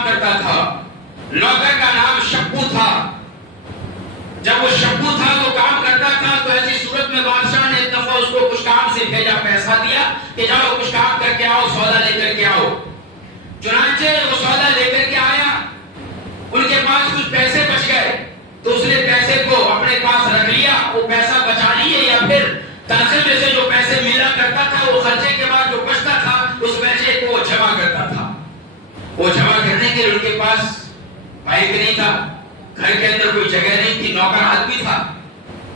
کام کرتا تھا، نوکر کا نام شپو تھا۔ جب وہ شپو تھا تو کام کرتا تھا، تو ایسی صورت میں بادشاہ نے ایک دفعہ اس کو کچھ کام سے بھیجا، پیسہ دیا کہ جاؤ کچھ کام کر کے آؤ، سودا لے کر کے آؤ۔ چنانچہ وہ سودا لے کر کے آیا، ان کے پاس کچھ پیسے بچ گئے تو اس نے پیسے کو اپنے پاس رکھ لیا۔ وہ پیسہ بچا لیے یا پھر تنخواہ میں سے جو پیسے ملا کرتا تھا وہ خرچے کے بعد جو بچتا تھا اس پیسے کو جمع کرتا تھا۔ وہ جمع کرنے کے لیے ان کے پاس بائک نہیں تھا، گھر کے اندر کوئی جگہ نہیں تھی، نوکر آدمی تھا،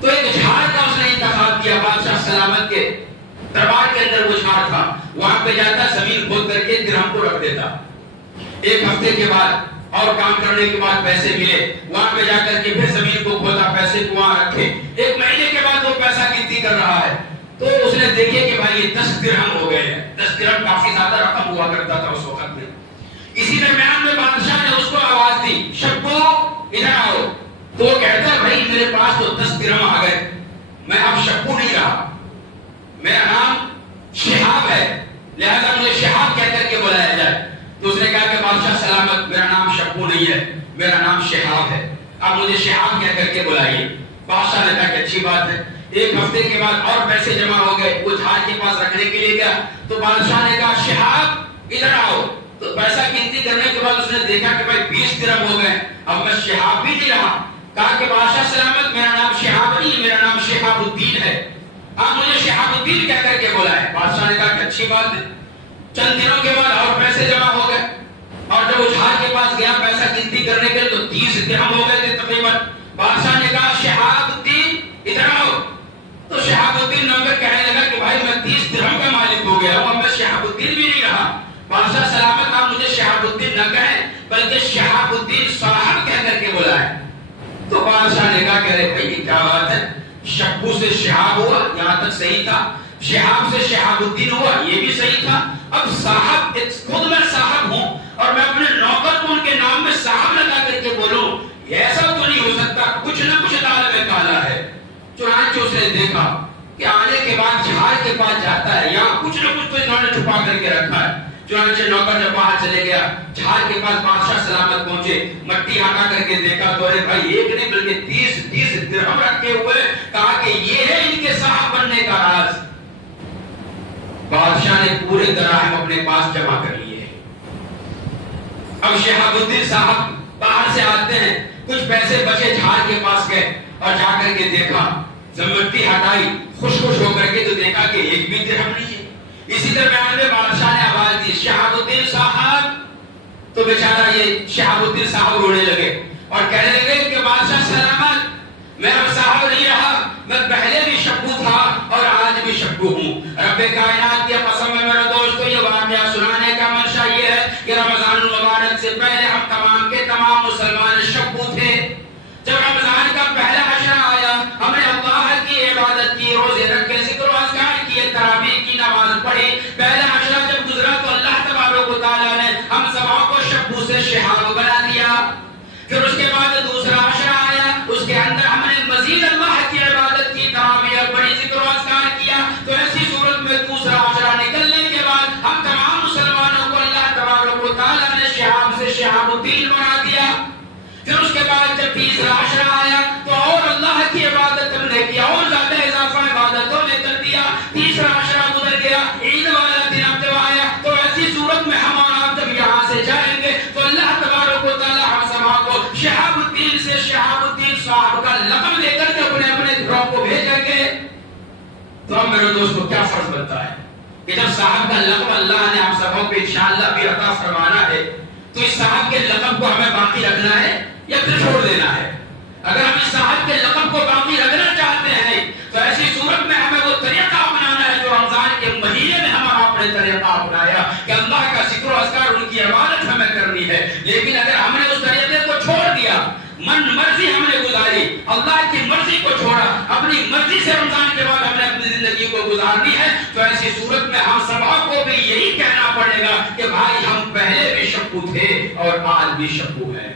تو ایک جھاڑ کا اس نے انتخاب کیا۔ بادشاہ سلامت کے دربار کے اندر وہ جھاڑ تھا، وہاں پہ جاتا، زمین کھود کر کے درہم کو رکھ دیتا۔ ایک ہفتے کے بعد اور کام کرنے کے بعد پیسے ملے، وہاں پہ جا کر کے پھر زمین کو کھودا، پیسے کو وہاں رکھے۔ ایک مہینے کے بعد وہ پیسہ گنتی کر رہا ہے تو اس نے دیکھے کہ بھائی یہ 10 درہم ہو گئے ہیں۔ 10 درہم کافی زیادہ رقم ہوا کرتا تھا اس وقت میں۔ اسی درمیان میں بادشاہ نے اس کو آواز دی، شپو ادھر آؤ۔ تو وہ کہتا ہے بھائی میرے پاس تو 10 درہم آ گئے، میں اب شپو نہیں رہا، میرا نام شہاب ہے، لہذا مجھے شہاب کہہ کر کے بلایا جائے۔ تو اس نے کہا کہ بادشاہ سلامت، میرا نام شپو نہیں ہے، میرا نام شہاب ہے، اب مجھے شہاب کہہ کر کے بلائیے۔ بادشاہ نے کہا کہ اچھی بات ہے۔ ایک ہفتے کے بعد اور پیسے جمع ہو گئے، وہ جھاڑ کے پاس رکھنے کے لیے گیا تو بادشاہ نے کہا شہاب ادھر آؤ۔ تو پیسہ گنتی کرنے کے بعد اس نے دیکھا کہ بھائی 20 درہم ہو گئے، اب میں شہاب بھی نہیں رہا۔ کہا کہ بادشاہ سلامت، میرا نام شہاب نہیں، میرا نام شہاب الدین ہے، اب مجھے شہاب الدین کہہ کر کے بلائے۔ بادشاہ نے کہا کہ اچھی بات ہے۔ چند دنوں کے بعد اور پیسے جمع ہو گئے، اور جب وہ جھاڑ کے پاس گیا پیسہ گنتی کرنے کے لیے تو 30 درہم ہو گئے تھے تقریباً۔ بادشاہ نے کہا شہاب الدین ادھر آؤ۔ تو شہاب الدین نوکر کہنے لگا کہ بھائی میں 30 درہم کا مالک ہو گیا ہوں، اب میں شہاب الدین بھی نہیں رہا۔ بادشاہ سلامت، آپ مجھے شہاب الدین نہ کہیں بلکہ شہاب الدین صاحب کہہ کر کے بلائے۔ تو بادشاہ نے کہا کہ ارے بھائی یہ کیا بات ہے، شپو سے شہاب ہوا، یہاں تک صحیح تھا، شہاب سے شہاب الدین ہوا، یہ بھی صحیح تھا، اب صاحب، خود میں صاحب ہوں اور میں اپنے نوکر کو ان کے نام میں صاحب لگا کر کے بولوں، یہ ایسا تو نہیں ہو سکتا، کچھ نہ کچھ دال میں کالا ہے۔ چنانچہ اس نے دیکھا کہ آنے کے بعد جھاڑ کے پاس جاتا ہے، یہاں کچھ نہ کچھ تو انہوں نے چھپا کر کے رکھا ہے۔ چنانچہ نوکر جب باہر چلے گیا، جھاڑ کے پاس بادشاہ سلامت پہنچے، مٹی ہٹا کر کے دیکھا تو ارے بھائی ایک نہیں بلکہ 30 درہم رکھے ہوئے۔ کہا کہ یہ ہے ان کے صاحب بننے کا راز۔ بادشاہ نے پورے دراہم اپنے پاس جمع کر لیے۔ اب شہاب الدین صاحب باہر سے آتے ہیں، کچھ پیسے بچے، جھاڑ کے پاس گئے اور جا کر کے دیکھا، مٹی ہٹائی، خوش ہو کر کے تو دیکھا کہ ایک بھی درہم نہیں ہے۔ اسی درمیان میں بادشاہ نے آواز دی شہاب الدین صاحب، تو بیچارہ یہ شہاب الدین صاحب رونے لگے اور کہنے لگے کہ بادشاہ سلامت، میں اب صاحب نہیں رہا، میں پہلے بھی شپو تھا اور آج بھی شپو ہوں۔ رب کائنات کی قسم ہے میرے دوستو، یہ واقعہ سنانے کا منشا یہ ہے کہ رمضان المبارک سے پہلے ہم تمام کے تمام مسلمان شپو تھے۔ جب رمضان کا پہلا عشرہ آیا، ہم نے اللہ کی عبادت کی، روزے رکھے، ذکر و اذکار کیے، تراویح کی نماز پڑھی۔ پہلا عشرہ جب گزرا تو اللہ تبارک و تعالیٰ نے ہم سب کو شپو سے شہاب بنا دیا۔ پھر اس کے بعد دوسرا عشرہ آیا، اس کے اندر ہم نے مزید اللہ کی عبادت کی، تراویح پڑھی، ذکر و اذکار کیا۔ تو ایسی صورت میں دوسرا عشرہ نکلنے کے بعد ہم تمام مسلمانوں کو اللہ تبارک و تعالیٰ نے شہاب سے شہاب الدین بنا دیا۔ پھر اس کے بعد جب تیسرا عشرہ آیا تو اور اللہ کی عبادت ہم نے کیا، اور زیادہ اضافہ عبادتوں نے کر دیا۔ تیسرا عشرہ گزر گیا، عید والا دن اب جب آیا تو ایسی صورت میں ہم اور آپ جب یہاں سے جائیں گے تو اللہ تبارک و تعالیٰ ہم سب کو شہاب الدین سے شہاب الدین صاحب کا لقب دے کر کے اپنے اپنے گھروں کو بھیجیں گے۔ تو اب میرے دوستو کیا فرض بنتا ہے کہ جب صاحب کا لقب اللہ نے ہم سب کو انشاءاللہ بھی عطا فرمانا ہے تو اس صاحب کے لقب کو ہمیں باقی رکھنا ہے یا پھر چھوڑ دینا ہے؟ اگر ہم اس صاحب کے لقب کو باقی رکھنا چاہتے ہیں تو ایسی صورت میں ہمیں وہ طریقہ اپنانا ہے جو رمضان کے مہینے میں ہم اپنے طریقہ اپنایا کہ اللہ کا ذکر و اذکار، ان کی عبادت ہمیں کرنی ہے۔ لیکن اگر ہم نے اس طریقے کو چھوڑ دیا، من مرضی ہم نے گزاری، اللہ کی مرضی کو چھوڑا، اپنی مرضی سے رمضان کے بعد ہم نے اپنی زندگی کو گزارنی ہے، تو ایسی صورت میں ہم سب کو بھی یہی کہنا پڑے گا کہ بھائی ہم پہلے بھی شپو تھے اور آج بھی شپو ہیں۔